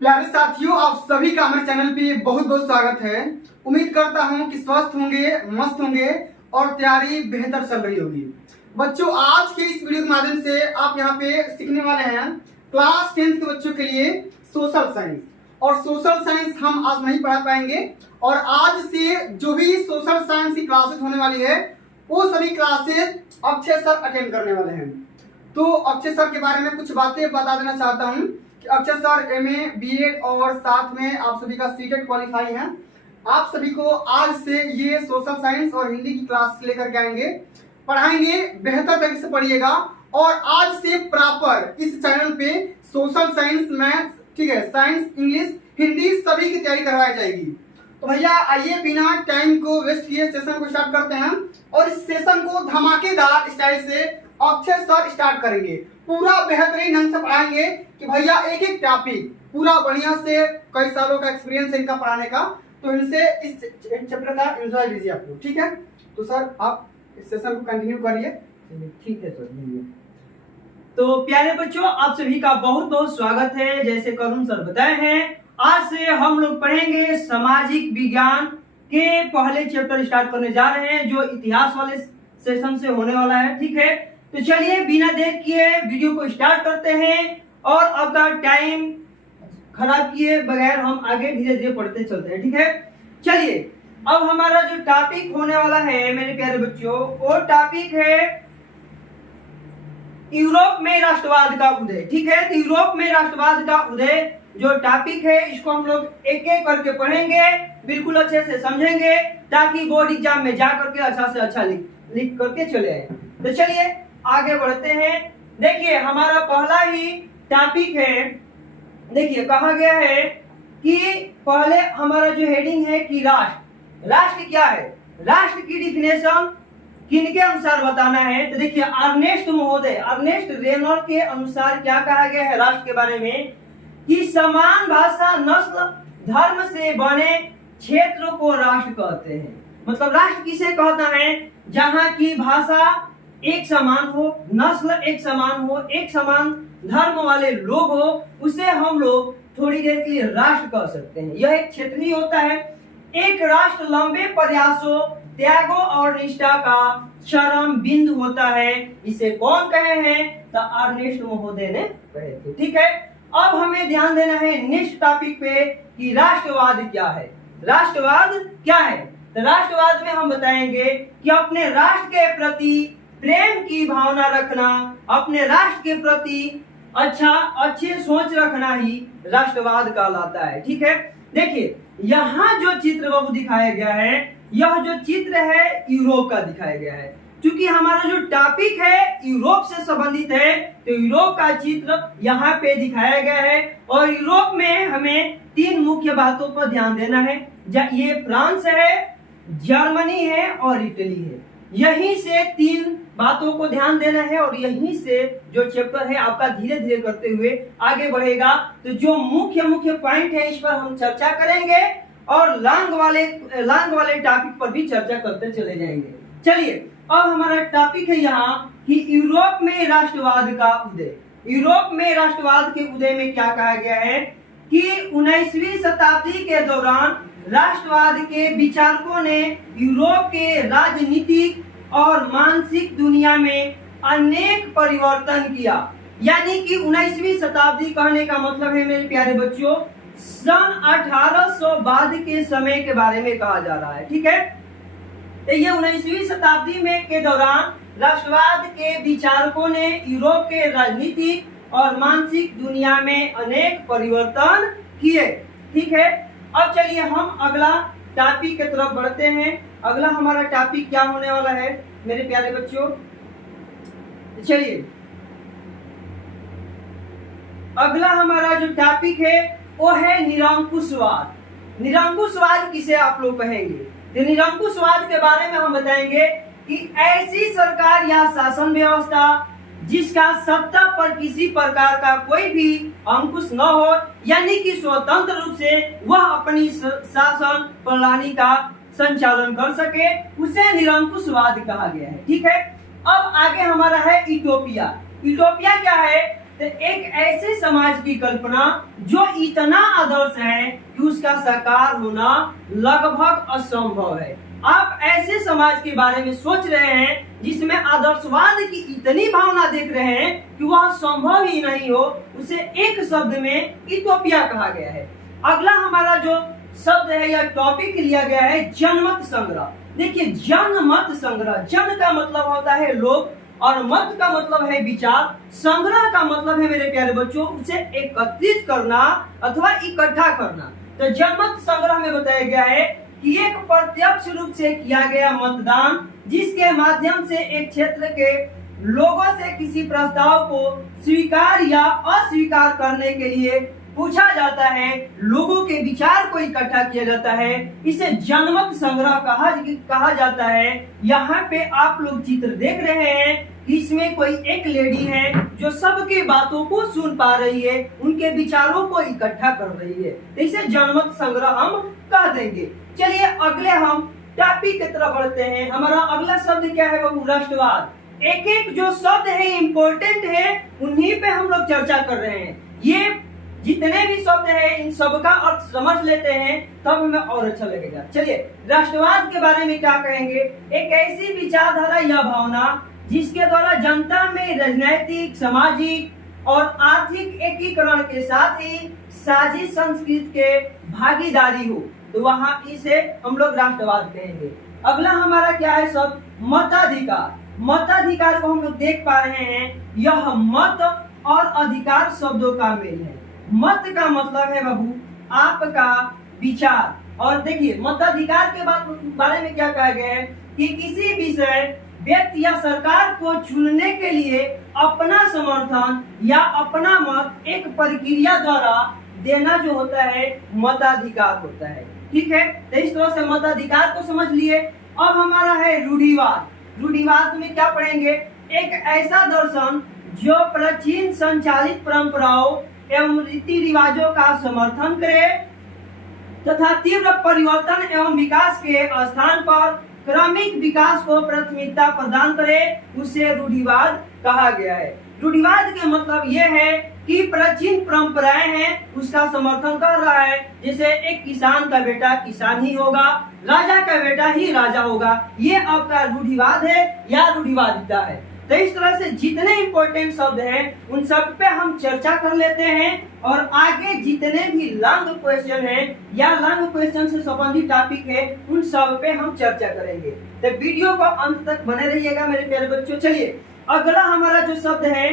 प्यारे साथियों, आप सभी का हमारे चैनल पे बहुत बहुत स्वागत है। उम्मीद करता हूं कि स्वस्थ होंगे, मस्त होंगे और तैयारी बेहतर चल रही होगी। बच्चों, आज के इस वीडियो के माध्यम से आप यहां पे सीखने वाले हैं क्लास 10th के बच्चों के लिए सोशल साइंस। और सोशल साइंस हम आज नहीं पढ़ा पाएंगे और आज से जो भी सोशल साइंस की क्लासेस होने वाली है वो सभी क्लासेस अक्षय सर अटेंड करने वाले हैं। तो अक्षय सर के बारे में कुछ बातें बता देना चाहता हूं कि अक्षय सर एमए, बीएड और साथ में आप सभी का सीटेट क्वालिफाई हैं। आप सभी को आज से ये सोशल साइंस और हिंदी की क्लास लेकर के आएंगे, पढ़ाएंगे, बेहतर तरीके से पढ़िएगा। और आज से प्रॉपर इस चैनल पे सोशल साइंस, मैथ्स, ठीक है, साइंस, इंग्लिश, हिंदी सभी की तैयारी करवाई जाएगी। तो भैया आइए बिना टाइम को वेस्ट किए सेशन को स्टार्ट करते हैं और इस सेशन को धमाकेदार स्टाइल से अक्षय सर स्टार्ट करेंगे। पूरा बेहतरीन ढंग से पढ़ाएंगे कि भैया एक एक टॉपिक पूरा बढ़िया से, कई सालों का एक्सपीरियंस है इनका पढ़ाने का, तो इनसे इस चैप्टर का एंजॉय लीजिए आप लोग। ठीक है, तो सर आप इस सेशन को कंटिन्यू करिए। ठीक है सर। तो प्यारे बच्चों, आप सभी का बहुत बहुत स्वागत है। जैसे करुण सर बताए हैं, आज से हम लोग पढ़ेंगे सामाजिक विज्ञान के पहले चैप्टर स्टार्ट करने जा रहे हैं जो इतिहास वाले सेशन से होने वाला है। ठीक है, तो चलिए बिना देर किए वीडियो को स्टार्ट करते हैं और आपका टाइम खराब किए बगैर हम आगे धीरे धीरे पढ़ते चलते हैं। ठीक है, चलिए अब हमारा जो टॉपिक होने वाला है मेरे प्यारे बच्चों, वो टॉपिक है यूरोप में राष्ट्रवाद का उदय। ठीक है, तो यूरोप में राष्ट्रवाद का उदय जो टॉपिक है इसको हम लोग एक एक करके पढ़ेंगे, बिल्कुल अच्छे से समझेंगे ताकि बोर्ड एग्जाम में जा करके अच्छा से अच्छा लिख करके चले आए। तो चलिए आगे बढ़ते हैं। देखिए हमारा पहला ही टॉपिक है, देखिए कहा गया है कि पहले हमारा जो हेडिंग है कि राष्ट्र क्या है, राष्ट्र की डिफिनेशन किनके अनुसार बताना है। तो देखिए अर्नेस्ट महोदय, अर्नेस्ट रेनॉल के अनुसार क्या कहा गया है राष्ट्र के बारे में कि समान भाषा, नस्ल, धर्म से बने क्षेत्र को राष्ट्र कहते हैं। मतलब राष्ट्र किसे कहता है, जहाँ की भाषा एक समान हो, नस्ल एक समान हो, एक समान धर्म वाले लोग हो, उसे हम लोग थोड़ी देर के लिए राष्ट्र कह सकते हैं। यह एक क्षेत्र ही होता है। एक राष्ट्र लंबे प्रयासों, त्यागों और निष्ठा का चरम बिंदु होता है। इसे कौन कहे हैं, तो अर्नेस्ट महोदय ने कहे थे। ठीक है, अब हमें ध्यान देना है नेक्स्ट टॉपिक पे कि राष्ट्रवाद क्या है। राष्ट्रवाद क्या है, तो राष्ट्रवाद में हम बताएंगे कि अपने राष्ट्र के प्रति प्रेम की भावना रखना, अपने राष्ट्र के प्रति अच्छे सोच रखना ही राष्ट्रवाद कहलाता है। ठीक है, देखिए यहाँ जो चित्र बाबू दिखाया गया है, यह जो चित्र है यूरोप का दिखाया गया है। क्योंकि हमारा जो टॉपिक है यूरोप से संबंधित है, तो यूरोप का चित्र यहाँ पे दिखाया गया है। और यूरोप में हमें तीन मुख्य बातों पर ध्यान देना है। ये फ्रांस है, जर्मनी है और इटली है। यहीं से तीन बातों को ध्यान देना है और यहीं से जो चैप्टर है आपका धीरे धीरे करते हुए आगे बढ़ेगा। तो जो मुख्य पॉइंट है इस पर हम चर्चा करेंगे और लांग वाले टॉपिक पर भी चर्चा करते चले जाएंगे। चलिए अब हमारा टॉपिक है यहाँ कि यूरोप में राष्ट्रवाद का उदय। यूरोप में राष्ट्रवाद के उदय में क्या कहा गया है कि 19वीं शताब्दी के दौरान राष्ट्रवाद के विचारकों ने यूरोप के राजनीतिक और मानसिक दुनिया में अनेक परिवर्तन किया। यानी कि 19वीं शताब्दी कहने का मतलब है मेरे प्यारे बच्चों सन 1800 बाद के समय के बारे में कहा जा रहा है। ठीक है, तो ये 19वीं शताब्दी में के दौरान राष्ट्रवाद के विचारकों ने यूरोप के राजनीतिक और मानसिक दुनिया में अनेक परिवर्तन किए। ठीक है, अब चलिए हम अगला टॉपिक की तरफ बढ़ते हैं। अगला हमारा टॉपिक क्या होने वाला है मेरे प्यारे बच्चों, चलिए अगला हमारा जो टॉपिक है वो है निरंकुशवाद। निरंकुशवाद किसे आप लोग कहेंगे, तो निरंकुशवाद के बारे में हम बताएंगे कि ऐसी सरकार या शासन व्यवस्था जिसका सत्ता पर किसी प्रकार का कोई भी अंकुश न हो, यानी कि स्वतंत्र रूप से वह अपनी शासन प्रणाली का संचालन कर सके, उसे निरंकुशवाद कहा गया है। ठीक है, अब आगे हमारा है यूटोपिया। यूटोपिया क्या है, तो एक ऐसे समाज की कल्पना जो इतना आदर्श है कि उसका साकार होना लगभग असंभव है। आप ऐसे समाज के बारे में सोच रहे हैं जिसमें आदर्शवाद की इतनी भावना देख रहे हैं कि वह संभव ही नहीं हो, उसे एक शब्द में यूटोपिया कहा गया है। अगला हमारा जो शब्द है या टॉपिक लिया गया है जनमत संग्रह। देखिए जनमत संग्रह, जन का मतलब होता है लोग और मत का मतलब है विचार, संग्रह का मतलब है मेरे प्यारे बच्चों उसे एकत्रित करना अथवा इकट्ठा करना। तो जनमत संग्रह में बताया गया है कि एक प्रत्यक्ष रूप से किया गया मतदान जिसके माध्यम से एक क्षेत्र के लोगों से किसी प्रस्ताव को स्वीकार या अस्वीकार करने के लिए पूछा जाता है, लोगों के विचार को इकट्ठा किया जाता है, इसे जनमत संग्रह कहा जाता है। यहाँ पे आप लोग चित्र देख रहे हैं, इसमें कोई एक लेडी है जो सबके बातों को सुन पा रही है, उनके विचारों को इकट्ठा कर रही है, इसे जनमत संग्रह हम कह देंगे। चलिए अगले हम टॉपिक की तरफ बढ़ते हैं। हमारा अगला शब्द क्या है वो राष्ट्रवाद। एक एक जो शब्द है इम्पोर्टेंट है, उन्हीं पे हम लोग चर्चा कर रहे हैं। ये जितने भी शब्द हैं इन सबका अर्थ समझ लेते हैं तब हमें और अच्छा लगेगा। चलिए राष्ट्रवाद के बारे में क्या कहेंगे, एक ऐसी विचारधारा या भावना जिसके द्वारा जनता में राजनीतिक, सामाजिक और आर्थिक एकीकरण के साथ ही साझी संस्कृति के भागीदारी हो, तो वहाँ इसे हम लोग राष्ट्रवाद कहेंगे। अगला हमारा क्या है शब्द मताधिकार। मताधिकार को हम लोग देख पा रहे हैं, यह मत और अधिकार शब्दों का मेल है। मत का मतलब है बाबू आपका विचार, और देखिए मताधिकार के बारे में क्या कहा गया है कि किसी विषय, व्यक्ति या सरकार को चुनने के लिए अपना समर्थन या अपना मत एक प्रक्रिया द्वारा देना जो होता है मताधिकार होता है। ठीक है, तो इस तरह से मताधिकार को समझ लिए। अब हमारा है रूढ़िवाद। रूढ़िवाद में क्या पढ़ेंगे, एक ऐसा दर्शन जो प्राचीन संचालित परंपराओं एवं रीति रिवाजों का समर्थन करे तथा तीव्र परिवर्तन एवं विकास के स्थान पर क्रमिक विकास को प्राथमिकता प्रदान करे, उसे रूढ़िवाद कहा गया है। रूढ़िवाद के मतलब यह है कि प्राचीन परंपराएं हैं उसका समर्थन कर रहा है, जैसे एक किसान का बेटा किसान ही होगा, राजा का बेटा ही राजा होगा, ये आपका रूढ़िवाद है या रूढ़िवादिता है। तो इस तरह से जितने इंपॉर्टेंट शब्द हैं उन सब पे हम चर्चा कर लेते हैं और आगे जितने भी लॉन्ग क्वेश्चन हैं या लॉन्ग क्वेश्चन से संबंधित टॉपिक है उन सब पे हम चर्चा करेंगे। तो वीडियो को अंत तक बने रहिएगा मेरे प्यारे बच्चों। चलिए अगला हमारा जो शब्द है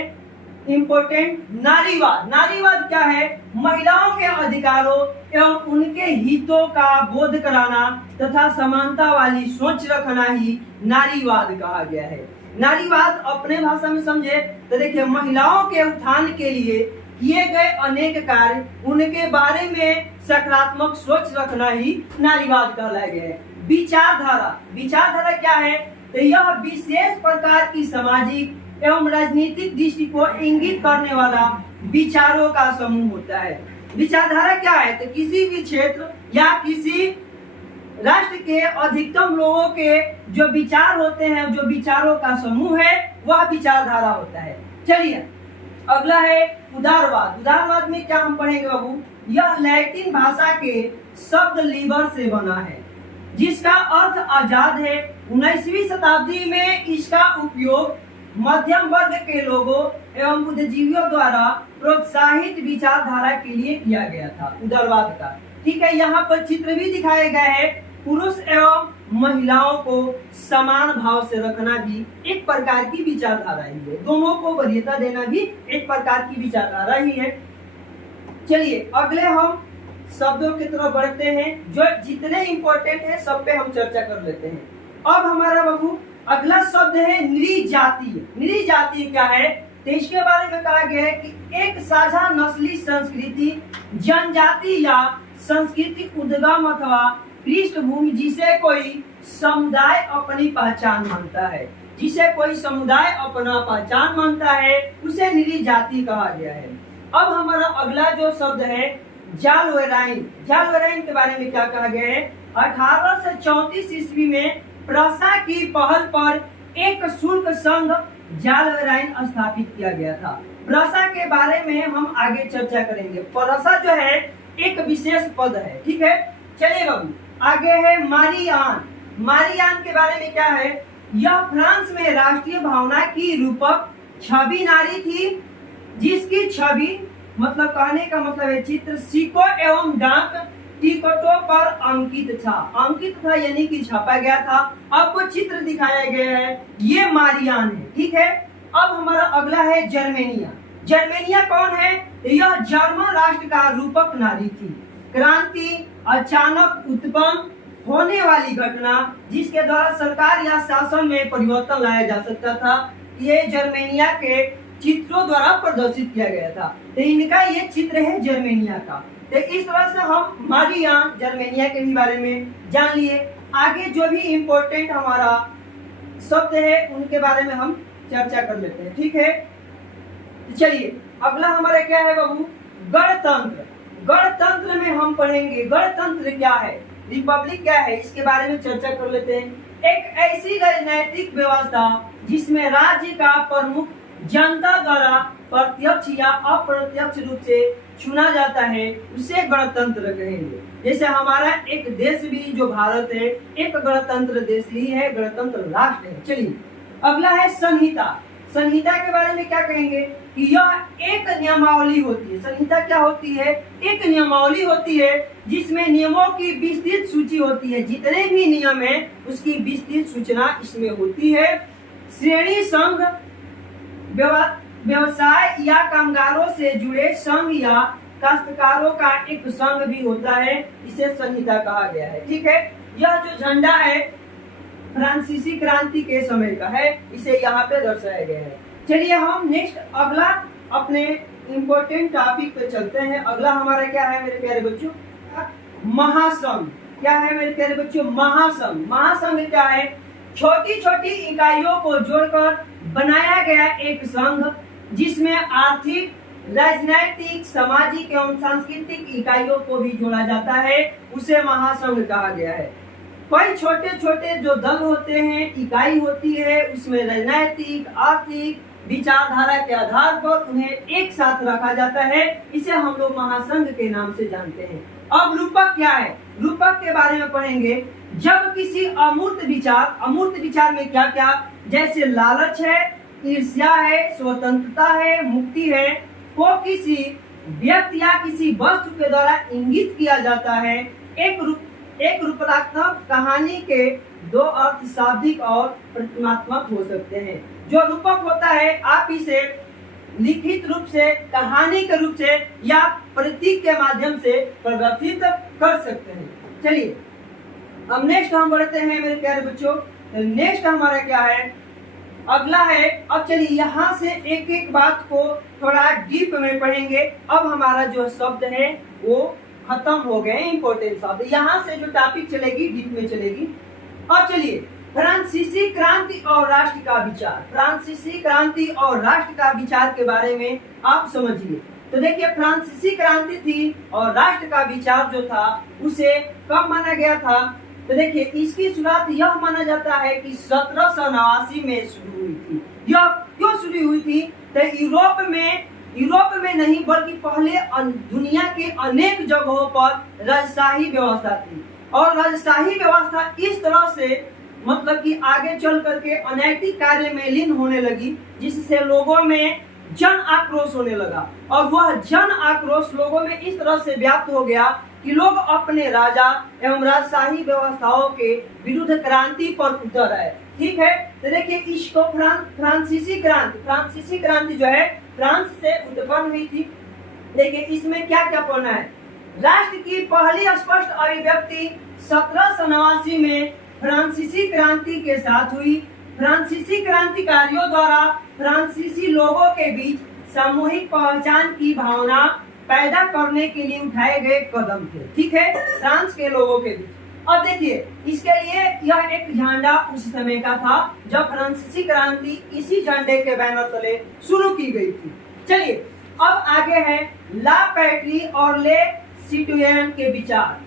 इम्पोर्टेंट नारीवाद। नारीवाद क्या है, महिलाओं के अधिकारों एवं उनके हितों का बोध कराना तथा समानता वाली सोच रखना ही नारीवाद कहा गया है। नारीवाद अपने भाषा में समझे तो देखिए महिलाओं के उत्थान के लिए किए गए अनेक कार्य, उनके बारे में सकारात्मक सोच रखना ही नारीवाद कहलाया गया है। विचारधारा, विचारधारा क्या है, तो यह विशेष प्रकार की सामाजिक एवं राजनीतिक दृष्टि को इंगित करने वाला विचारों का समूह होता है। विचारधारा क्या है, तो किसी भी क्षेत्र या किसी राष्ट्र के अधिकतम लोगों के जो विचार होते हैं, जो विचारों का समूह है, वह विचारधारा होता है। चलिए अगला है उदारवाद। उदारवाद में क्या हम पढ़ेंगे बाबू, यह लैटिन भाषा के शब्द लीबर से बना है जिसका अर्थ आजाद है। 19वीं शताब्दी में इसका उपयोग मध्यम वर्ग के लोगों एवं बुद्धिजीवियों द्वारा प्रोत्साहित विचारधारा के लिए किया गया था, उदारवाद का। ठीक है, यहाँ पर चित्र भी दिखाए गए हैं। पुरुष एवं महिलाओं को समान भाव से रखना भी एक प्रकार की विचारधारा ही है, दोनों को वरीयता देना भी एक प्रकार की विचारधारा ही है। चलिए अगले हम शब्दों की तरफ बढ़ते हैं, जो जितने इंपॉर्टेंट है सब पे हम चर्चा कर लेते हैं। अब हमारा बाबू अगला शब्द है नृजातीय। नृजातीय क्या है, तो इसके बारे में कहा गया है कि एक साझा नस्ली संस्कृति, जनजाति या सांस्कृतिक उद्गम अथवा पृष्ठभूमि जिसे कोई समुदाय अपनी पहचान मानता है, जिसे कोई समुदाय अपना पहचान मानता है, उसे नृजाति कहा गया है। अब हमारा अगला जो शब्द है जालवेराइन। जालवेराइन के बारे में क्या कहा गया है, 1834 ईस्वी में प्रसा की पहल पर एक शुल्क संघ जालवेराइन स्थापित किया गया था। प्रशा के बारे में हम आगे चर्चा करेंगे। प्रशा जो है एक विशेष पद है, ठीक है। चलिए बाबू, आगे है मारियान। मारियान के बारे में क्या है? यह फ्रांस में राष्ट्रीय भावना की रूपक छवि नारी थी, जिसकी छवि मतलब कहने का मतलब है चित्र सिक्कों एवं डाक टिकटों पर अंकित था। अंकित था यानी कि छापा गया था। आपको चित्र दिखाया गया है, ये मारियान है, ठीक है। अब हमारा अगला है जर्मेनिया। जर्मेनिया कौन है? यह जर्मन राष्ट्र का रूपक नारी थी। क्रांति अचानक उत्पन्न होने वाली घटना जिसके द्वारा सरकार या शासन में परिवर्तन लाया जा सकता था, ये जर्मेनिया के चित्रों द्वारा प्रदर्शित किया गया था। तो इनका ये चित्र है जर्मेनिया का। तो इस तरह से हम मारियान जर्मेनिया के भी बारे में जान लिए। आगे जो भी इम्पोर्टेंट हमारा शब्द है उनके बारे में हम चर्चा कर लेते हैं, ठीक है। चलिए अगला हमारा क्या है बाबू? गणतंत्र। गणतंत्र में हम पढ़ेंगे गणतंत्र क्या है, रिपब्लिक क्या है, इसके बारे में चर्चा कर लेते हैं। एक ऐसी राजनैतिक व्यवस्था जिसमें राज्य का प्रमुख जनता द्वारा प्रत्यक्ष या अप्रत्यक्ष रूप से चुना जाता है, उसे गणतंत्र कहेंगे। जैसे हमारा एक देश भी जो भारत है एक गणतंत्र देश ही है, गणतंत्र राष्ट्र है। चलिए अगला है संहिता। संहिता के बारे में क्या कहेंगे कि यह एक नियमावली होती है। संहिता क्या होती है? एक नियमावली होती है जिसमें नियमों की विस्तृत सूची होती है। जितने भी नियम है उसकी विस्तृत सूचना इसमें होती है। श्रेणी संघ व्यवसाय या कामगारों से जुड़े संघ या काश्तकारों का एक संघ भी होता है, इसे संहिता कहा गया है, ठीक है। यह जो झंडा है फ्रांसीसी क्रांति के समय का है, इसे यहाँ पे दर्शाया गया है। चलिए हम नेक्स्ट अगला अपने इम्पोर्टेंट टॉपिक पे चलते हैं। अगला हमारा क्या है मेरे प्यारे बच्चों? महासंघ। क्या है मेरे प्यारे बच्चों? महासंघ। महासंघ क्या है? छोटी छोटी इकाइयों को जोड़कर बनाया गया एक संघ जिसमें आर्थिक, राजनैतिक, सामाजिक एवं सांस्कृतिक इकाइयों को भी जोड़ा जाता है, उसे महासंघ कहा गया है। कई छोटे छोटे जो दल होते हैं, इकाई होती है, उसमें राजनैतिक, आर्थिक विचारधारा के आधार पर उन्हें एक साथ रखा जाता है, इसे हम लोग महासंघ के नाम से जानते हैं। अब रूपक क्या है? रूपक के बारे में पढ़ेंगे। जब किसी अमूर्त विचार में क्या क्या, जैसे लालच है, ईर्ष्या है, स्वतंत्रता है, मुक्ति है, को किसी व्यक्ति या किसी वस्तु के द्वारा इंगित किया जाता है। एक रूपकात्मक कहानी के दो अर्थ शाब्दिक और प्रतिमात्मक हो सकते हैं। जो रूपक होता है आप इसे लिखित रूप से, कहानी के रूप से या प्रतीक के माध्यम से प्रदर्शित कर सकते हैं। चलिए अब नेक्स्ट हम बढ़ते हैं मेरे प्यारे बच्चों। नेक्स्ट हमारा क्या है? अगला है, अब चलिए यहाँ से एक एक बात को थोड़ा डीप में पढ़ेंगे। अब हमारा जो शब्द है वो खत्म हो गए इम्पोर्टेंट शब्द। यहाँ से जो टॉपिक चलेगी डीप में चलेगी। अब चलिए फ्रांसीसी क्रांति और राष्ट्र का विचार। फ्रांसीसी क्रांति और राष्ट्र का विचार के बारे में आप समझिए। तो देखिए फ्रांसीसी क्रांति थी और राष्ट्र का विचार जो था उसे कब माना गया था? तो देखिए इसकी शुरुआत यह माना जाता है कि 1789 में शुरू हुई थी। यह क्यों शुरू हुई थी? तो यूरोप में नहीं बल्कि पहले दुनिया के अनेक जगहों पर राजशाही व्यवस्था थी और राजशाही व्यवस्था इस तरह से मतलब कि आगे चल करके अनैतिक कार्य में लीन होने लगी, जिससे लोगों में जन आक्रोश होने लगा। और वह जन आक्रोश लोगों में इस तरह से व्याप्त हो गया कि लोग अपने राजा एवं राजशाही व्यवस्थाओं के विरुद्ध क्रांति पर उतर आए, ठीक है। तो देखिए इसको फ्रांसीसी क्रांति जो है फ्रांस से उत्पन्न हुई थी। देखिए इसमें क्या क्या पढ़ना है। राष्ट्र की पहली स्पष्ट अभिव्यक्ति 1789 में फ्रांसीसी क्रांति के साथ हुई। फ्रांसीसी क्रांतिकारियों द्वारा फ्रांसीसी लोगों के बीच सामूहिक पहचान की भावना पैदा करने के लिए उठाए गए कदम थे, ठीक है, फ्रांस के लोगों के बीच। अब देखिए इसके लिए यह एक झंडा उस समय का था जब फ्रांसीसी क्रांति इसी झंडे के बैनर तले शुरू की गई थी। चलिए अब आगे है ला पैट्री और ले सिटुएन के विचार,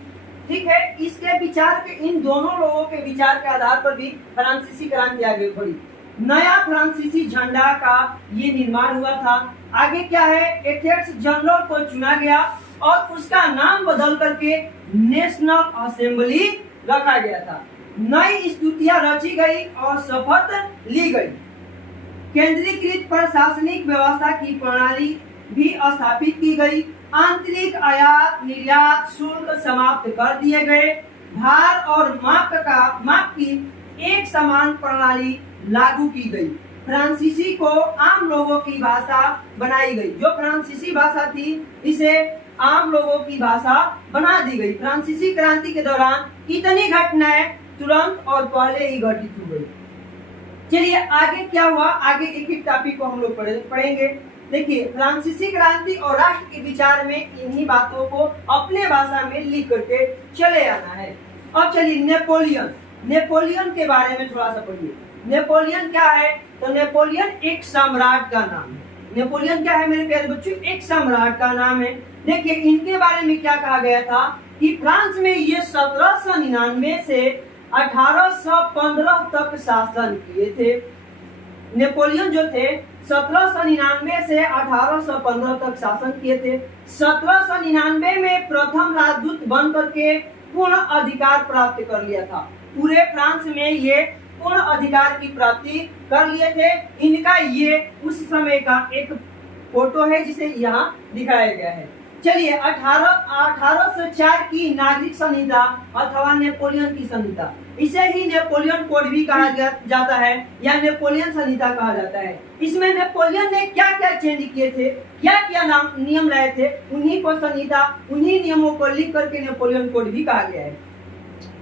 ठीक है। इसके विचार के इन दोनों लोगों के विचार के आधार पर भी फ्रांसीसी क्रांति आगे बढ़ी। नया फ्रांसीसी झंडा का ये निर्माण हुआ था। आगे क्या है, एथेक्स जनरल को चुना गया और उसका नाम बदल करके नेशनल असेंबली रखा गया था। नई स्तुतियां रची गई और शपथ ली गई। केंद्रीकृत प्रशासनिक व्यवस्था की प्रणाली भी स्थापित की गई। आंतरिक आयात निर्यात शुल्क समाप्त कर दिए गए। भार और माप की एक समान प्रणाली लागू की गई। फ्रांसीसी को आम लोगों की भाषा बनाई गई। जो फ्रांसीसी भाषा थी इसे आम लोगों की भाषा बना दी गई। फ्रांसीसी क्रांति के दौरान इतनी घटनाएं तुरंत और पहले ही घटित हो गई। चलिए आगे क्या हुआ, आगे एक एक टॉपिक को हम लोग पढ़ेंगे। देखिए, फ्रांसीसी क्रांति और राष्ट्र के विचार में इन्हीं बातों को अपने भाषा में लिख करके चले आना है। अब चलिए नेपोलियन के बारे में थोड़ा सा पढ़िए। नेपोलियन क्या है, तो नेपोलियन एक सम्राट का नाम है। नेपोलियन क्या है मेरे प्यारे बच्चों, एक सम्राट का नाम है। देखिए इनके बारे में क्या कहा गया था कि फ्रांस में ये 1799 से 1815 तक शासन किए थे। नेपोलियन जो थे 1799 से 1815 तक शासन किए थे। 1799 में प्रथम राजदूत बन करके पूर्ण अधिकार प्राप्त कर लिया था। पूरे फ्रांस में ये पूर्ण अधिकार की प्राप्ति कर लिए थे। इनका ये उस समय का एक फोटो है जिसे यहाँ दिखाया गया है। चलिए 1804 की नागरिक संहिता अथवा नेपोलियन की संहिता, इसे ही नेपोलियन कोड भी कहा जाता है या नेपोलियन संहिता कहा जाता है। इसमें नेपोलियन ने क्या क्या चेंज किए थे, क्या क्या नियम लाए थे, उन्हीं को संहिता, उन्हीं नियमों को लिख करके नेपोलियन कोड भी कहा गया है।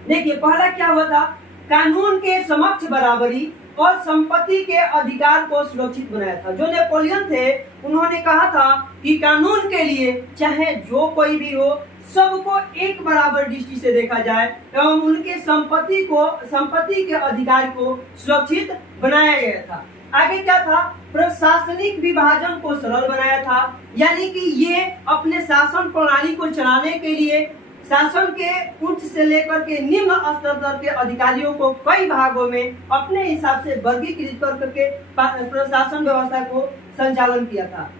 देखिए पहला क्या हुआ था, कानून के समक्ष बराबरी और संपत्ति के अधिकार को सुरक्षित बनाया था। जो नेपोलियन थे उन्होंने कहा था कि कानून के लिए चाहे जो कोई भी हो सबको एक बराबर दृष्टि से देखा जाए एवं उनके संपत्ति के अधिकार को सुरक्षित बनाया गया था। आगे क्या था, प्रशासनिक विभाजन को सरल बनाया था, यानी कि ये अपने शासन प्रणाली को चलाने के लिए शासन के उच्च से लेकर के निम्न स्तर तक के अधिकारियों को कई भागों में अपने हिसाब से वर्गीकृत कर करके प्रशासन व्यवस्था को संचालन किया था।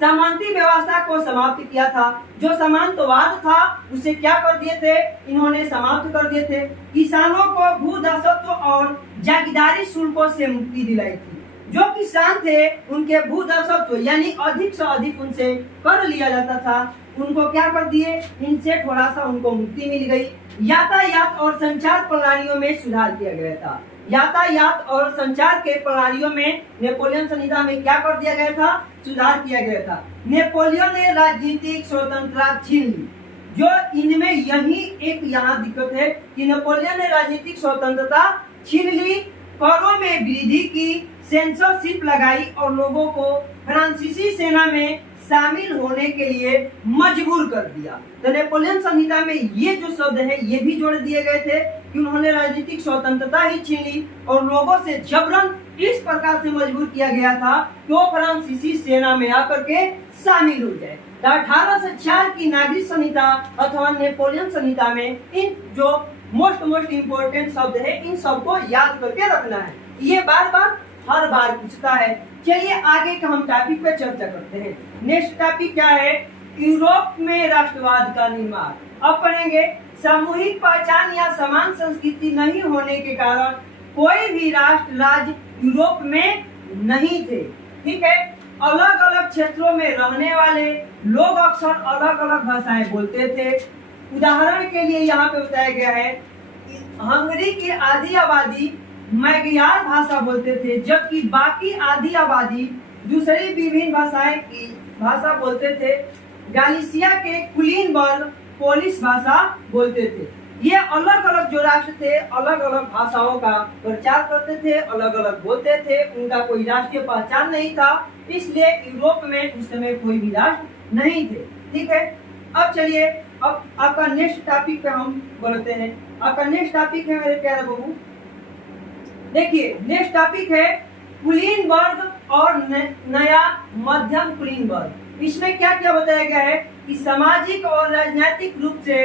सामंती व्यवस्था को समाप्त किया था। जो सामंतवाद था उसे क्या कर दिए थे, इन्होंने समाप्त कर दिए थे। किसानों को भू दासत्व और जागीरदारी शुल्कों से मुक्ति दिलाई थी। जो किसान थे उनके भू दासत्व यानी अधिक से अधिक उनसे कर लिया जाता था, उनको क्या कर दिए, इनसे थोड़ा सा उनको मुक्ति मिल गई। यातायात और संचार प्रणालियों में सुधार किया गया था। यातायात और संचार के प्रणालियों में नेपोलियन संहिता में क्या कर दिया गया था, सुधार किया गया था। नेपोलियन ने राजनीतिक स्वतंत्रता छीन ली। जो इनमें यही एक यहाँ दिक्कत है कि नेपोलियन ने राजनीतिक स्वतंत्रता छीन ली, करों में वृद्धि की, सेंसरशिप लगाई और लोगों को फ्रांसीसी सेना में शामिल होने के लिए मजबूर कर दिया। तो नेपोलियन संहिता में ये जो शब्द है ये भी जोड़ दिए गए थे कि उन्होंने राजनीतिक स्वतंत्रता ही छीन ली और लोगों से जबरन इस प्रकार से मजबूर किया गया था कि वो फ्रांसीसी सेना में आकर के शामिल हो जाए। 1804 की नागरिक संहिता अथवा नेपोलियन संहिता में इन जो मोस्ट इम्पोर्टेंट शब्द है इन सबको याद करके रखना है। ये बार बार हर बार पूछता है। चलिए आगे का हम टॉपिक पे चर्चा करते हैं। नेक्स्ट टॉपिक क्या है, यूरोप में राष्ट्रवाद का निर्माण। अब पढ़ेंगे, सामूहिक पहचान या समान संस्कृति नहीं होने के कारण कोई भी राष्ट्र राज्य यूरोप में नहीं थे। ठीक है, अलग अलग क्षेत्रों में रहने वाले लोग अक्सर अलग अलग भाषाएं बोलते थे। उदाहरण के लिए यहाँ पे बताया गया है, हंगरी की आधी आबादी मैग्यार भाषा बोलते थे, जबकि बाकी आधी आबादी दूसरी विभिन्न भाषा बोलते थे। गालिसिया के कुलीन वर्ग पोलिश भाषा बोलते थे। ये अलग अलग जो राष्ट्र थे अलग अलग भाषाओं का प्रचार करते थे, अलग अलग बोलते थे, उनका कोई राष्ट्रीय पहचान नहीं था, इसलिए यूरोप में उस समय कोई भी राष्ट्र नहीं थे। ठीक है, अब चलिए अब आपका नेक्स्ट टॉपिक पे हम बढ़ते हैं। आपका नेक्स्ट टॉपिक है मेरे प्यारे बबू, देखिए नेक्स्ट टॉपिक है कुलीन वर्ग और नया मध्यम कुलीन वर्ग। इसमें क्या क्या बताया गया है कि सामाजिक और राजनीतिक रूप से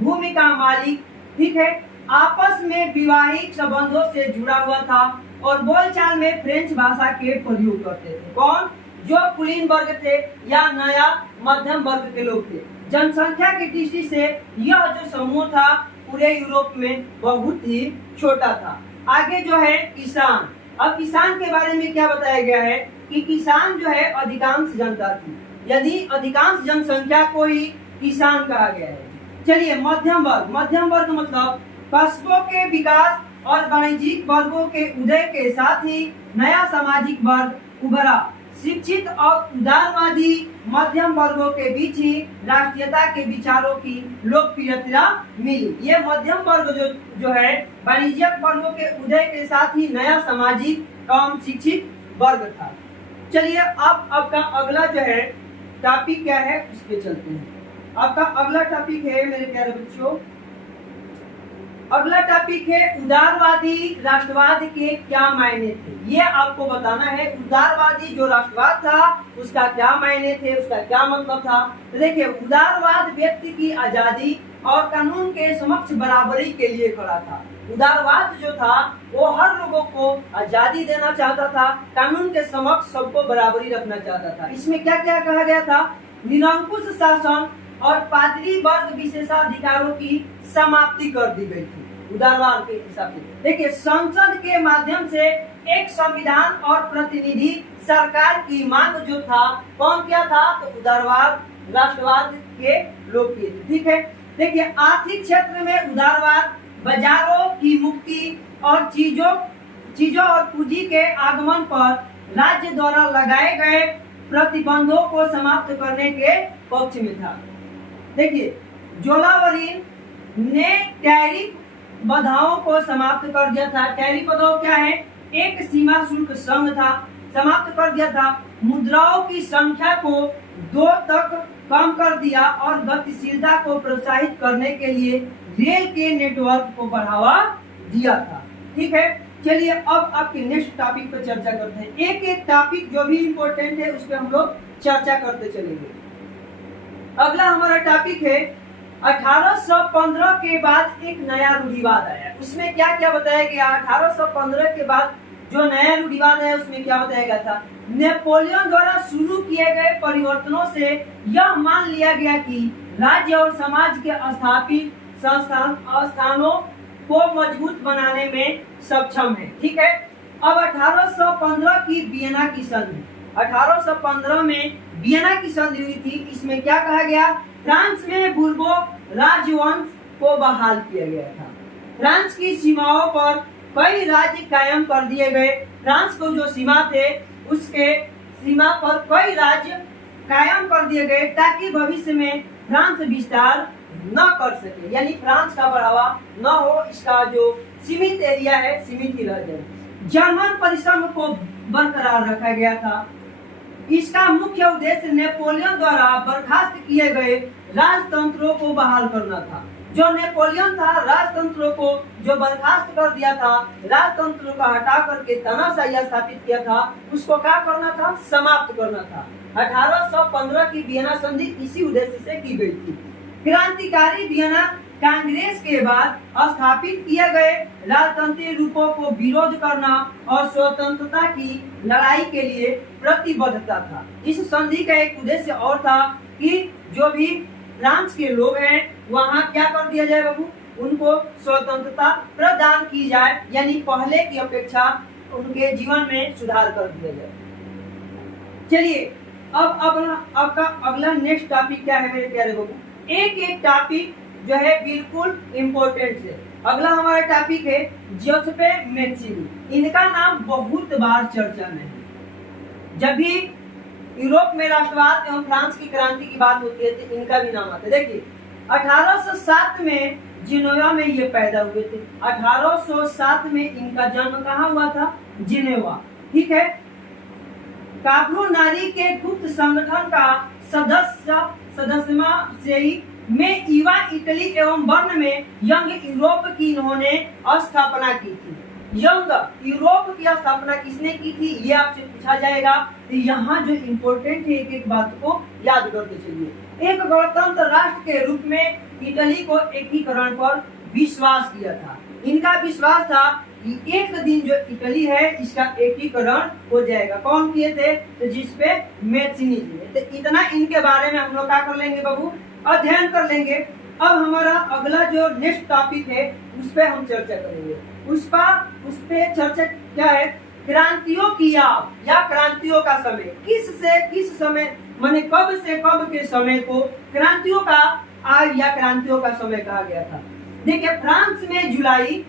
भूमि का मालिक, ठीक है, आपस में वैवाहिक संबंधों से जुड़ा हुआ था और बोलचाल में फ्रेंच भाषा के प्रयोग करते थे। कौन? जो कुलीन वर्ग थे या नया मध्यम वर्ग के लोग थे। जनसंख्या की दृष्टि से यह जो समूह था पूरे यूरोप में बहुत ही छोटा था। आगे जो है किसान। अब किसान के बारे में क्या बताया गया है कि किसान जो है अधिकांश जनता थी, यदि अधिकांश जनसंख्या को ही किसान कहा गया है। चलिए मध्यम वर्ग। मध्यम वर्ग मतलब कस्बों के विकास और वाणिज्यिक वर्गों के उदय के साथ ही नया सामाजिक वर्ग उभरा। शिक्षित और उदारवादी मध्यम वर्गों के बीच ही राष्ट्रीयता के विचारों की लोकप्रियता मिली। ये मध्यम वर्ग जो है वाणिज्यिक वर्गों के उदय के साथ ही नया सामाजिक एवं शिक्षित वर्ग था। चलिए अब आपका अगला जो है टॉपिक क्या है उस पे चलते हैं। आपका अगला टॉपिक है मेरे प्यारे बच्चों, अगला टॉपिक है उदारवादी राष्ट्रवाद के क्या मायने थे। ये आपको बताना है उदारवादी जो राष्ट्रवाद था उसका क्या मायने थे, उसका क्या मतलब था। तो देखिए उदारवाद व्यक्ति की आजादी और कानून के समक्ष बराबरी के लिए खड़ा था। उदारवाद जो था वो हर लोगों को आजादी देना चाहता था, कानून के समक्ष सबको बराबरी रखना चाहता था। इसमें क्या क्या कहा गया था? निरंकुश शासन और पादरी वर्ग विशेषाधिकारों की समाप्ति कर दी गई थी उदारवाद के हिसाब से। देखिए संसद के माध्यम से एक संविधान और प्रतिनिधि सरकार की मांग जो था कौन क्या था? तो उदारवाद राष्ट्रवाद के लोग किए थे। ठीक है, देखिए आर्थिक क्षेत्र में उदारवाद बाजारों की मुक्ति और चीजों और पूंजी के आगमन पर राज्य द्वारा लगाए गए प्रतिबंधों को समाप्त करने के पक्ष में था। देखिए जोलावरीन ने टैरिफ बाधाओं को समाप्त कर दिया था। टैरिफ बाधाओं क्या है? एक सीमा शुल्क संघ था, समाप्त कर दिया था। मुद्राओं की संख्या को 2 तक कम कर दिया और गतिशीलता को प्रोत्साहित करने के लिए रेल के नेटवर्क को बढ़ावा दिया था। ठीक है, चलिए अब आपके नेक्स्ट टॉपिक पर चर्चा करते हैं। एक एक टॉपिक जो भी इम्पोर्टेंट है उस पर हम लोग चर्चा करते चलेंगे। अगला हमारा टॉपिक है 1815 के बाद एक नया रूढ़िवाद आया। उसमें क्या क्या बताया गया? 1815 के बाद जो नया रूढ़िवाद है उसमें क्या बताया गया था? नेपोलियन द्वारा शुरू किए गए परिवर्तनों से यह मान लिया गया कि राज्य और समाज के स्थापित स्थानों को मजबूत बनाने में सक्षम है। ठीक है, अब 1815 की वियना की संधि, 1815 में वियना की संधि हुई थी। इसमें क्या कहा गया? फ्रांस में बुर्बो राजवंश को बहाल किया गया था। फ्रांस की सीमाओं पर कई राज्य कायम कर दिए गए। फ्रांस को जो सीमा थे उसके सीमा पर कई राज्य कायम कर दिए गए ताकि भविष्य में फ्रांस विस्तार न कर सके, यानी फ्रांस का बढ़ावा न हो, इसका जो सीमित एरिया है सीमित ही रह जाए। जर्मन परिश्रम को बरकरार रखा गया था। इसका मुख्य उद्देश्य नेपोलियन द्वारा बर्खास्त किए गए राजतंत्रों को बहाल करना था। जो नेपोलियन था राजतंत्रों को जो बर्खास्त कर दिया था, राजतंत्रों का हटा करके तानाशाही स्थापित किया था, उसको क्या करना था? समाप्त करना था। 1815 की वियना संधि इसी उद्देश्य से की गई थी। क्रांतिकारी वियना कांग्रेस के बाद स्थापित किए गए राजतंत्रीय रूपों को विरोध करना और स्वतंत्रता की लड़ाई के लिए प्रतिबद्धता था। इस संधि का एक उद्देश्य और था कि जो भी फ्रांस के लोग हैं वहाँ क्या कर दिया जाए बाबू? उनको स्वतंत्रता प्रदान की जाए, यानी पहले की अपेक्षा उनके जीवन में सुधार कर दिया जाए। चलिए अब आपका अगला नेक्स्ट टॉपिक क्या है मेरे प्यारे बाबू? एक एक टॉपिक जो है बिल्कुल इम्पोर्टेंट है। अगला हमारा टॉपिक है जोसेफ मैक्सिमी। इनका नाम बहुत बार चर्चा में है। जब भी यूरोप में राष्ट्रवाद एवं फ्रांस की क्रांति की बात होती है तो इनका भी नाम आता है। देखिए 1807 में जिनेवा में ये पैदा हुए थे। 1807 में इनका जन्म कहाँ हुआ था? जिनेवा। ठीक है, काब्रो नारी के गुप्त संगठन का सदस्य में ईवा इटली एवं बर्न में यंग यूरोप की इन्होंने स्थापना की थी। यंग यूरोप की स्थापना किसने की थी ये आपसे पूछा जाएगा। तो यहाँ जो इम्पोर्टेंट है एक एक बात को याद करते चलिए। एक गणतंत्र राष्ट्र के रूप में इटली को एकीकरण पर विश्वास किया था। इनका विश्वास था कि एक दिन जो इटली है इसका एकीकरण हो जाएगा। कौन किए थे? तो जिसपे मैथिनी जी है। तो इतना इनके बारे में हम लोग क्या कर लेंगे बाबू, अध्ययन कर लेंगे। अब हमारा अगला जो नेक्स्ट टॉपिक है उस पे हम चर्चा करेंगे। उस पे चर्चा क्या है? क्रांतियों की याद या क्रांतियों का समय। किस से किस समय, माने कब से कब के समय को क्रांतियों का आग या क्रांतियों का समय कहा गया था। देखिए, फ्रांस में जुलाई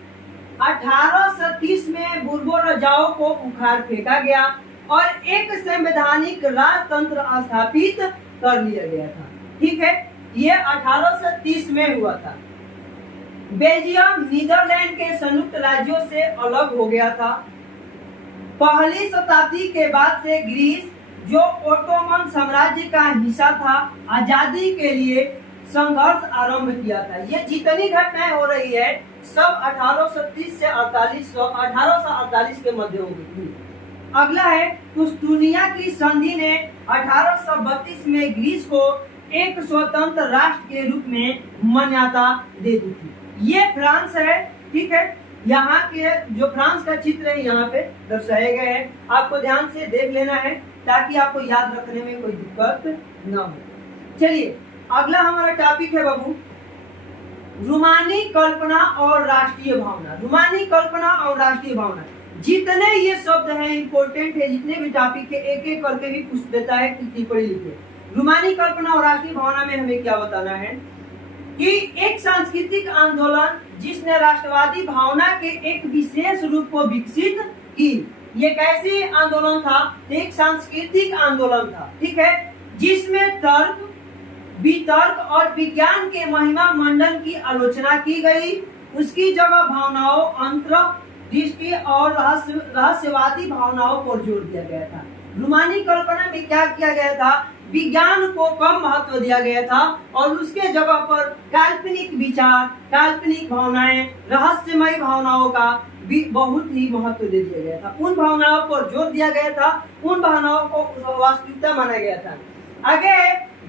1830 में बुर्बो राजाओं को उखाड़ फेंका गया और एक संवैधानिक राजतंत्र स्थापित कर लिया गया था। ठीक है, ये 1830 में हुआ था। बेल्जियम नीदरलैंड के संयुक्त राज्यों से अलग हो गया था। पहली शताब्दी के बाद से ग्रीस, जो ओटोमन साम्राज्य का हिस्सा था, आजादी के लिए संघर्ष आरंभ किया था। ये जितनी घटनाएं हो रही है सब 1830 से 1848 के मध्य हो गई। अगला है तुस्तुनिया की संधि ने 1832 में ग्रीस को एक स्वतंत्र राष्ट्र के रूप में मान्यता दे दी थी। ये फ्रांस है। ठीक है, यहाँ के जो फ्रांस का चित्र है यहाँ पे दर्शाए गए हैं, आपको ध्यान से देख लेना है ताकि आपको याद रखने में कोई दिक्कत ना हो। चलिए, अगला हमारा टॉपिक है बाबू, रूमानी कल्पना और राष्ट्रीय भावना। रूमानी कल्पना और राष्ट्रीय भावना, जितने ये शब्द हैं इंपॉर्टेंट है, जितने भी टॉपिक है एक एक करके भी पूछ देता है कि टिप्पणी लिखिए। रूमानी कल्पना और राष्ट्रीय भावना में हमें क्या बताना है कि एक सांस्कृतिक आंदोलन जिसने राष्ट्रवादी भावना के एक विशेष रूप को विकसित की। ये कैसी आंदोलन था? एक सांस्कृतिक आंदोलन था। ठीक है, जिसमें तर्क, वितर्क और विज्ञान के महिमा मंडन की आलोचना की गई। उसकी जगह भावनाओं, अंतर्दृष्टि और रहस्यवादी भावनाओं पर जोर दिया गया था। रूमानी कल्पना में क्या किया गया था? विज्ञान को कम महत्व दिया गया था और उसके जगह पर काल्पनिक विचार, काल्पनिक भावनाएं, रहस्यमय भावनाओं का भी बहुत ही महत्व दे दिया गया था। उन भावनाओं पर जोर दिया गया था, उन भावनाओं को वास्तविकता माना गया था। आगे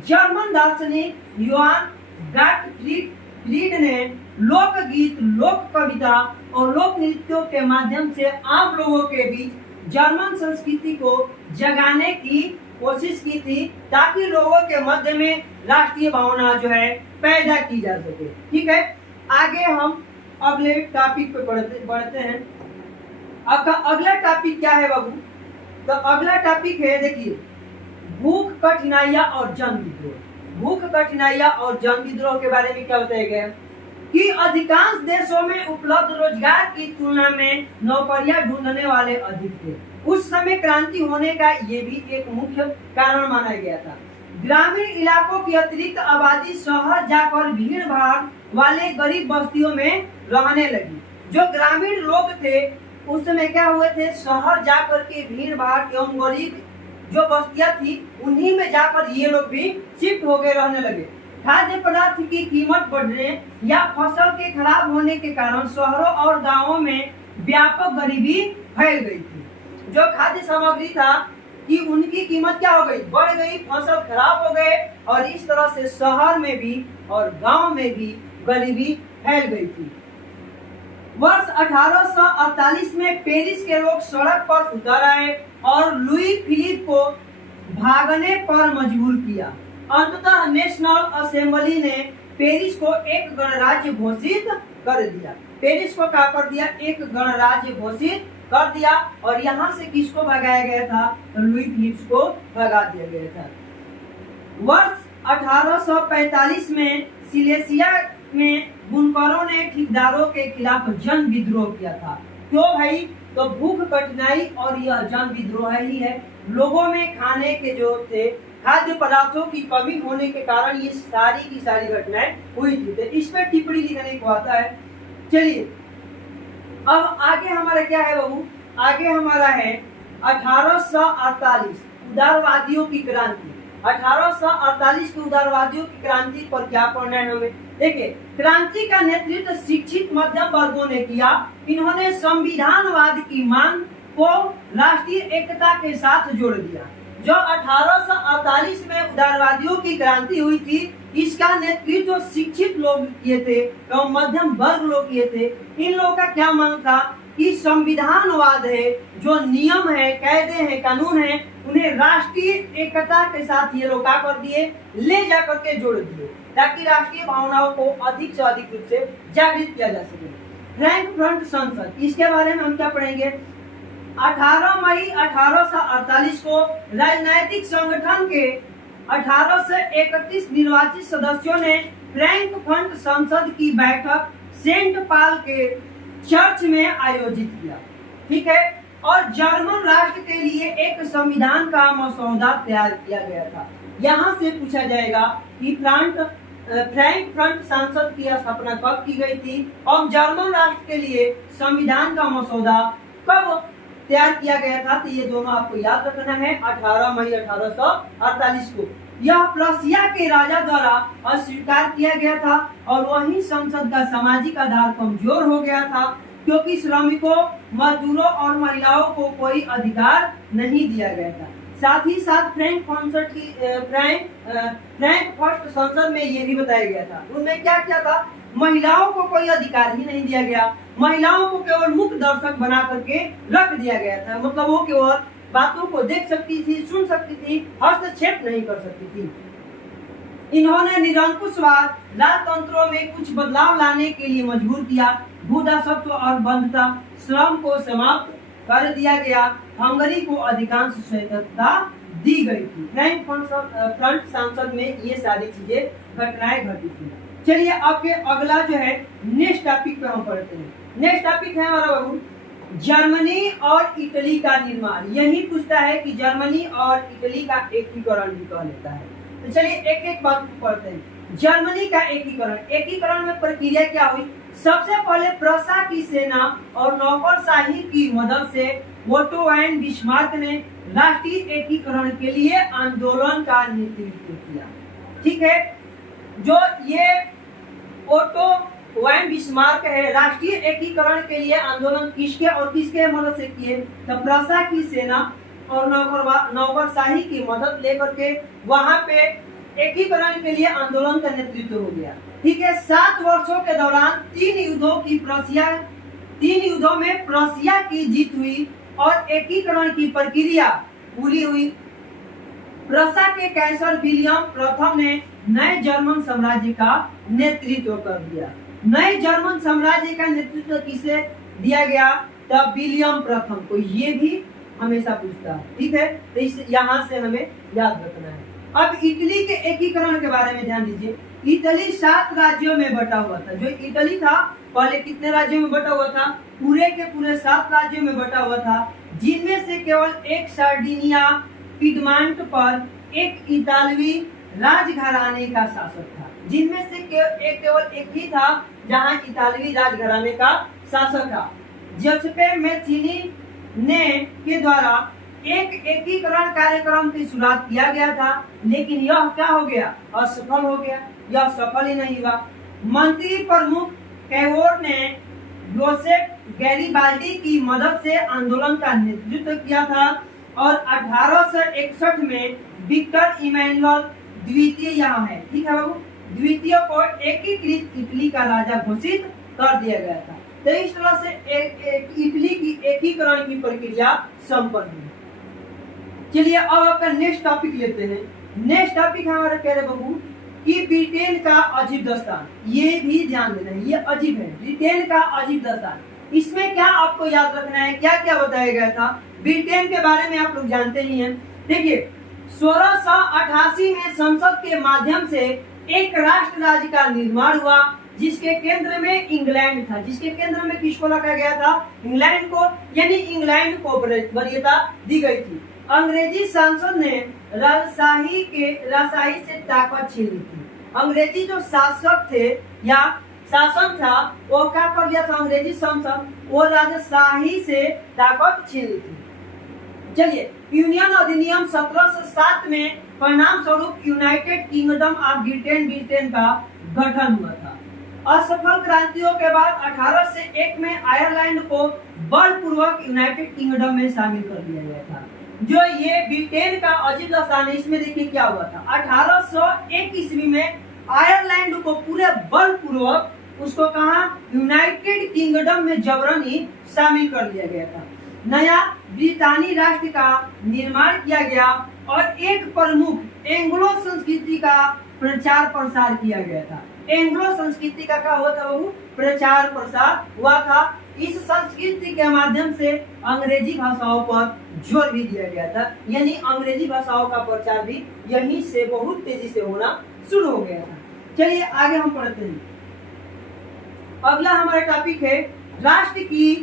जर्मन दार्शनिक योहान गाटफ्रीड ने लोकगीत, लोक कविता और लोक नृत्यों के माध्यम से आम लोगों के बीच जर्मन संस्कृति को जगाने की कोशिश की थी ताकि लोगों के मध्य में राष्ट्रीय भावना जो है पैदा की जा सके। ठीक है, आगे हम अगले टॉपिक पे बढ़ते हैं। आपका अगला टॉपिक क्या है बाबू? तो अगला टॉपिक है, देखिए, भूख, कठिनाइयां और जन विद्रोह। भूख, कठिनाइयां और जन विद्रोह के बारे में क्या बताया गया कि अधिकांश देशों में उपलब्ध रोजगार की तुलना में नौकरियां ढूंढने वाले अधिक थे। उस समय क्रांति होने का ये भी एक मुख्य कारण माना गया था। ग्रामीण इलाकों की अतिरिक्त आबादी शहर जाकर भीड़ भाड़ वाले गरीब बस्तियों में रहने लगी। जो ग्रामीण लोग थे उस समय क्या हुए थे? शहर जाकर के भीड़ भाड़ एवं गरीब जो बस्तियां थी उन्हीं में जाकर ये लोग भी शिफ्ट हो गए, रहने लगे। खाद्य पदार्थ की कीमत बढ़ने या फसल के खराब होने के कारण शहरों और गांवों में व्यापक गरीबी फैल गई थी। जो खाद्य सामग्री था कि उनकी कीमत क्या हो गई? बढ़ गई, फसल खराब हो गए और इस तरह से शहर में भी और गांव में भी गरीबी फैल गई थी। वर्ष 1848 में पेरिस के लोग सड़क पर उतर आए और लुई फिलिप को भागने पर मजबूर किया। अंततः नेशनल असेंबली ने पेरिस को एक गणराज्य घोषित कर दिया। पेरिस को क्या कर दिया? एक गणराज्य घोषित कर दिया। और यहाँ से किसको भगाया गया था? तो लुई फिलिप्स को भगा दिया गया था। वर्ष 1845 में सिलेसिया में बुनकरों ने ठेकेदारों के खिलाफ जन विद्रोह किया था। क्यों भाई? तो भूख, कठिनाई और यह जन विद्रोह ही है। लोगों में खाने के जो थे खाद्य पदार्थों की कमी होने के कारण ये सारी की सारी घटनाएं हुई थी। तो इस पर टिप्पणी लिखने को आता है। चलिए, अब आगे हमारा क्या है बाबू? आगे हमारा है 1848 उदारवादियों की क्रांति। 1848 के उदारवादियों की क्रांति पर क्या पढ़ना है हमें? देखिए, क्रांति का नेतृत्व शिक्षित मध्यम वर्गों ने किया। इन्होंने संविधानवाद की मांग को राष्ट्रीय एकता के साथ जोड़ दिया। जो 1848 में उदारवादियों की क्रांति हुई थी, इसका नेतृत्व शिक्षित लोग किए थे एवं मध्यम वर्ग लोग किए थे। इन लोगों का क्या मांग था कि संविधानवाद है, जो नियम है, कायदे हैं, कानून है, उन्हें राष्ट्रीय एकता के साथ ये लोग क्या कर दिए, ले जा करके जोड़ दिए, ताकि राष्ट्रीय भावनाओं को अधिक से अधिक रूप से जागृत किया जा सके। फ्रैंकफर्ट संसद, इसके बारे में हम क्या पढ़ेंगे। 18 मई 1848 को राजनीतिक संगठन के 1831 निर्वाचित सदस्यों ने फ्रैंकफर्ट संसद की बैठक सेंट पॉल के चर्च में आयोजित किया, ठीक है। और जर्मन राष्ट्र के लिए एक संविधान का मसौदा तैयार किया गया था। यहाँ से पूछा जाएगा कि फ्रैंकफर्ट संसद की स्थापना कब की गई थी और जर्मन राष्ट्र के लिए संविधान का मसौदा कब तैयार किया गया था। तो ये दोनों आपको याद रखना है। 18 मई 1848 को यह प्रशिया के राजा द्वारा अस्वीकार किया गया था और वही संसद का सामाजिक आधार कमजोर हो गया था, क्योंकि श्रमिकों, मजदूरों और महिलाओं को कोई अधिकार नहीं दिया गया था। साथ ही साथ फ्रैंकफर्ट संसद में ये भी बताया गया था, उनमें क्या क्या था, महिलाओं को कोई अधिकार ही नहीं दिया गया, महिलाओं को केवल मुख्य दर्शक बना करके रख दिया गया था, मतलब वो केवल बातों को देख सकती थी, सुन सकती थी, हस्तक्षेप नहीं कर सकती थी। इन्होंने निरंकुशवाद राजतंत्रों में कुछ बदलाव लाने के लिए मजबूर किया। भूदासत्व और बंधुता श्रम को समाप्त कर दिया गया। हंगरी को अधिकांश स्वायत्तता दी गई थी। फ्रैंकफर्ट संसद में ये सारी चीजें घटनाएं घटी थी। चलिए आपके अगला जो है नेक्स्ट टॉपिक पे हम पढ़ते हैं। नेक्स्ट टॉपिक है हमारा बाबू जर्मनी और इटली का निर्माण। यही पूछता है कि जर्मनी और इटली का एकीकरण भी कह लेता है। तो चलिए एक एक बात पढ़ते हैं। जर्मनी का एकीकरण में प्रक्रिया क्या हुई। सबसे पहले प्रशा की सेना और नौकरशाही की मदद से ओटो एंड बिस्मार्क ने राष्ट्रीय एकीकरण के लिए आंदोलन का नेतृत्व किया, ठीक है। जो ये ओटो वैन बिस्मार्क है, राष्ट्रीय एकीकरण के लिए आंदोलन किसके मदद से किए, तो प्रशा की सेना और नौकरशाही की मदद लेकर के वहां पे एकीकरण के लिए आंदोलन का नेतृत्व हो गया, ठीक है। 7 वर्षों के दौरान 3 युद्धों में प्रशिया की जीत हुई और एकीकरण की प्रक्रिया पूरी हुई। प्रशा के कैसर विलियम प्रथम ने नए जर्मन साम्राज्य का नेतृत्व कर दिया। नए जर्मन साम्राज्य का नेतृत्व किसे दिया गया, तब विलियम प्रथम को। ये भी हमेशा पूछता है, ठीक है। तो इस यहाँ से हमें याद रखना है। अब इटली के एकीकरण के बारे में ध्यान दीजिए। इटली 7 राज्यों में बटा हुआ था। जो इटली था पहले कितने राज्यों में बटा हुआ था, पूरे के पूरे 7 राज्यों में बटा हुआ था, जिनमें से केवल एक सार्डिनिया पिडमांट पर एक इतालवी राजघराने का शासक था। जिनमें से केवल एक ही था जहां इतालवी राजघराने का शासक था। जिउसेप्पे मैज़िनी के द्वारा एक एकीकरण कार्यक्रम की शुरुआत किया गया था, लेकिन यह क्या हो गया, असफल हो गया। यह सफल ही नहीं हुआ। मंत्री प्रमुख कैवोर ने जोसेफ गैरिबाल्डी की मदद से आंदोलन का नेतृत्व किया था और 1861 में विक्टर इमैनुअल द्वितीय यहाँ है, ठीक है बाबू, द्वितीय को एकीकृत इटली का राजा घोषित कर दिया गया था। तो इस तरह से इटली की एकीकरण की प्रक्रिया संपन्न हुई। चलिए अब आपका नेक्स्ट टॉपिक लेते हैं। नेक्स्ट टॉपिक हमारा कह रहे बाबू कि ब्रिटेन का अजीब दास्तान। ये भी ध्यान देना है, ये अजीब है, ब्रिटेन का अजीब दास्तान। इसमें क्या आपको याद रखना है, क्या क्या बताया गया था ब्रिटेन के बारे में, आप लोग जानते ही हैं। देखिए 1688 में संसद के माध्यम से एक राष्ट्र राज्य का निर्माण हुआ, जिसके केंद्र में इंग्लैंड था। जिसके केंद्र में किसको रखा गया था, इंग्लैंड को, यानी इंग्लैंड को वरीयता दी गई थी। अंग्रेजी सांसद ने राजशाही से ताकत छीन ली थी। अंग्रेजी जो शासक थे या शासन था, वो क्या कर लिया था, अंग्रेजी संसद वो राजशाही से ताकत छीन ली थी। चलिए यूनियन अधिनियम 1707 में परिणाम स्वरूप यूनाइटेड किंगडम ऑफ ब्रिटेन का गठन हुआ था। असफल क्रांतियों के बाद 1801 में आयरलैंड को बलपूर्वक यूनाइटेड किंगडम में शामिल कर दिया गया था। जो ये ब्रिटेन का अजीब दास्तान है, इसमें देखिए क्या हुआ था। 1801 ईस्वी में आयरलैंड को पूरे बलपूर्वक उसको कहा यूनाइटेड किंगडम में जबरन शामिल कर लिया गया था। नया ब्रितानी राष्ट्र का निर्माण किया गया और एक प्रमुख एंग्लो संस्कृति का प्रचार प्रसार किया गया था। एंग्लो संस्कृति का क्या हुआ था बाबू? प्रचार प्रसार हुआ था। इस संस्कृति के माध्यम से अंग्रेजी भाषाओं पर जोर भी दिया गया था, यानी अंग्रेजी भाषाओं का प्रचार भी यहीं से बहुत तेजी से होना शुरू हो गया था। चलिए आगे हम पढ़ते हैं। अगला हमारा टॉपिक है राष्ट्र की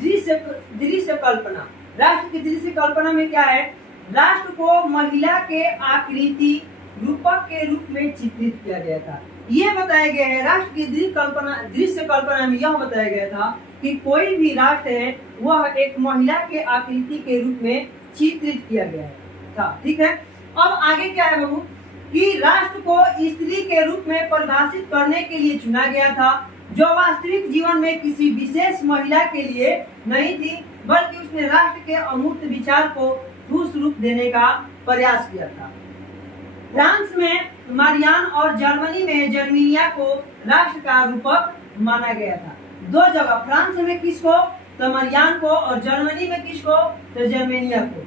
दृश्य कल्पना। राष्ट्र की दृश्य कल्पना में क्या है? राष्ट्र को महिला के आकृति रूपक के रूप में चित्रित किया गया था। ये बताया गया है राष्ट्र की दृश्य कल्पना में यह बताया गया था कि कोई भी राष्ट्र है वह एक महिला के आकृति के रूप में चित्रित किया गया था। ठीक है, अब आगे क्या है बाबू कि राष्ट्र को स्त्री के रूप में परिभाषित करने के लिए चुना गया था, जो वास्तविक जीवन में किसी विशेष महिला के लिए नहीं थी, बल्कि उसने राष्ट्र के अमूर्त विचार को ठोस रूप देने का प्रयास किया था। फ्रांस में मारियान और जर्मनी में जर्मेनिया को राष्ट्र का रूपक माना गया था। दो जगह, फ्रांस में किसको? तो मारियान को, और जर्मनी में किसको? तो जर्मेनिया को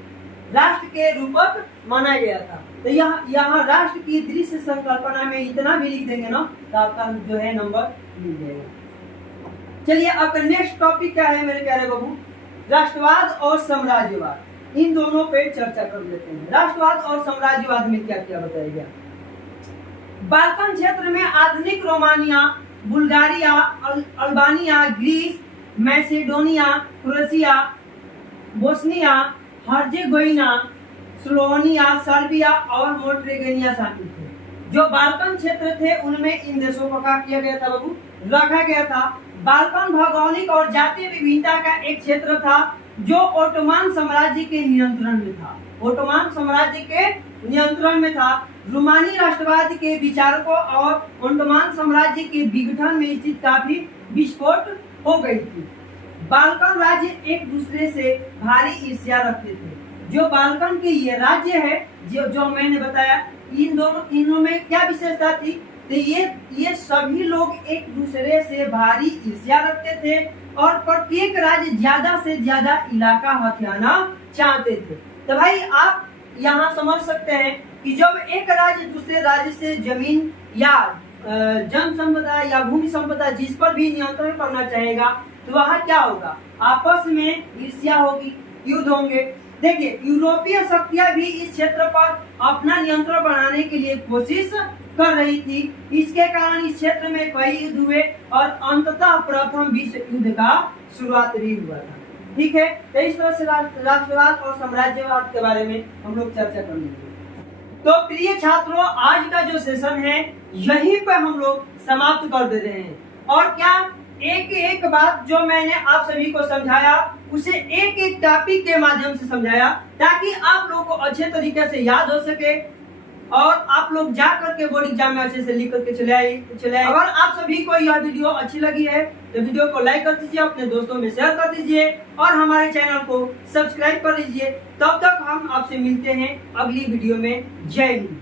राष्ट्र के रूपक माना गया था। तो यहाँ राष्ट्र की दृश्य संकल्पना में इतना भी लिख देंगे ना तो आपका जो है नंबर मिल जाएगा। चलिए आपका नेक्स्ट टॉपिक क्या है मेरे प्यारे बाबू? राष्ट्रवाद और साम्राज्यवाद। इन दोनों पे चर्चा कर लेते हैं। राष्ट्रवाद और साम्राज्यवाद में क्या क्या बताया गया? बाल्कन क्षेत्र में आधुनिक Romania, Bulgaria, Albania, Greece, Macedonia, Croatia, Bosnia, Herzegovina, Slovenia, Serbia और मोंटेनेग्रो शामिल थे। जो बाल्कन क्षेत्र थे उनमें इन देशों को क्या किया गया था बाबू? रखा गया था। बाल्कन भौगोलिक और जातीय विभिन्नता का एक क्षेत्र था जो ओटोमान साम्राज्य के नियंत्रण में था। ओटोमान साम्राज्य के नियंत्रण में था। रोमानी राष्ट्रवाद के विचारकों और ओटोमान साम्राज्य के विघटन में स्थित काफी विस्फोट हो गई थी। बाल्कन राज्य एक दूसरे से भारी ईर्ष्या रखते थे। जो बाल्कन के ये राज्य है जो मैंने बताया, इनों में क्या विशेषता थी? तो ये सभी लोग एक दूसरे से भारी ईर्ष्या रखते थे और प्रत्येक राज्य ज्यादा से ज्यादा इलाका हथियाना चाहते थे। तो भाई आप यहाँ समझ सकते हैं कि जब एक राज्य दूसरे राज्य से जमीन या जन संपदा या भूमि संपदा जिस पर भी नियंत्रण करना चाहेगा तो वहाँ क्या होगा? आपस में ईर्ष्या होगी, युद्ध होंगे। देखिए यूरोपीय शक्तियां भी इस क्षेत्र पर अपना नियंत्रण बनाने के लिए कोशिश कर रही थी। इसके कारण इस क्षेत्र में कई युद्ध हुए और अंततः प्रथम विश्व युद्ध का शुरुआत भी हुआ था। ठीक है, तो इस तरह से राष्ट्रवाद और साम्राज्यवाद के बारे में हम लोग चर्चा कर लेंगे। तो प्रिय छात्रों, आज का जो सेशन है यहीं पर हम लोग समाप्त कर दे रहे हैं। और क्या एक एक बात जो मैंने आप सभी को समझाया उसे एक एक टॉपिक के माध्यम से समझाया ताकि आप लोगों को अच्छे तरीके से याद हो सके और आप लोग जा करके बोर्ड एग्जाम में अच्छे से लिख करके चले आए। अगर आप सभी को यह वीडियो अच्छी लगी है तो वीडियो को लाइक कर दीजिए, अपने दोस्तों में शेयर कर दीजिए और हमारे चैनल को सब्सक्राइब कर लीजिए। तब तक हम आपसे मिलते हैं अगली वीडियो में। जय हिंद।